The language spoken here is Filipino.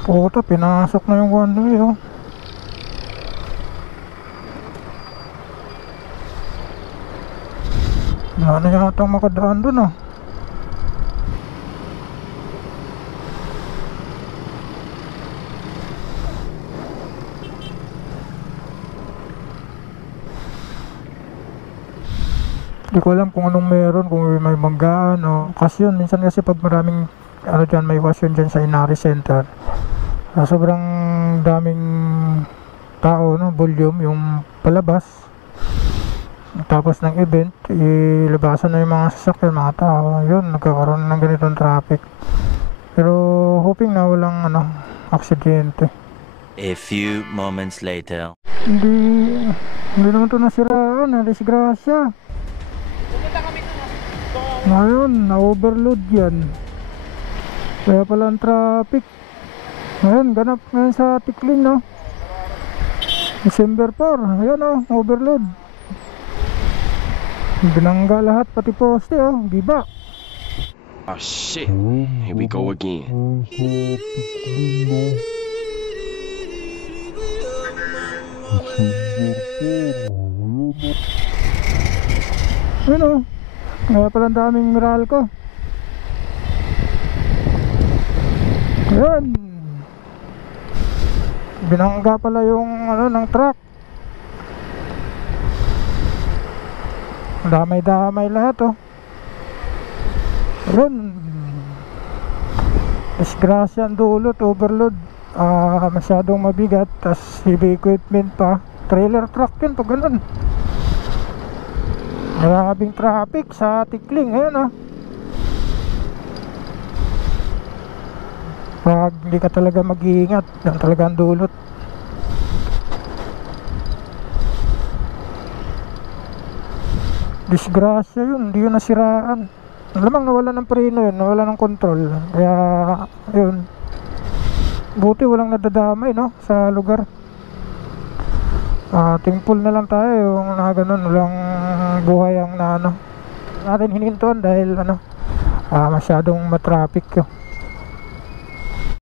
Puta, pinasok na yung one way, oh. Wala na yata makadaan dun, ah. Hindi ko alam kung anong meron, kung may manggaan o kasi yun, minsan kasi pag maraming ano dyan, may wash yun dyan sa Inari Center, sobrang daming tao, no, volume yung palabas, tapos ng event, ilabasan na yung mga sasakyan, mga tao, yun, nagkakaroon ng ganitong traffic. Pero hoping na walang ano, aksidente. A few moments later. Hindi naman ito nasiraan, disgrasya. Ngayon, na-overload yan. Kaya pala ang traffic. Ngayon, ganap ngayon sa Tikling, no? December 4, ayan, oh, overload. Binangga lahat, pati poste, oh, giba. Oh shit, here we go again. Ayun, oh, kaya pala ang daming Meralco. Ayan, binangga pala yung ano ng truck. Damay-damay lahat, oh. Ayun, disgrasya ang dulot, overload. Masyadong mabigat, tas heavy equipment pa. Trailer truck yun pag ganun. Maraming traffic sa Tikling, ayun, oh. Pag hindi ka talaga mag-iingat, yan talaga ang dulot. Disgrasya yun, hindi yun nasiraan. Alamang nawala ng preno yun, nawala ng control. Kaya yun, buti walang nadadamay, no, sa lugar. Thankful na lang tayo yung na ganun, walang buhay ang na ano natin hinintuan dahil ano, masyadong matraffic yun.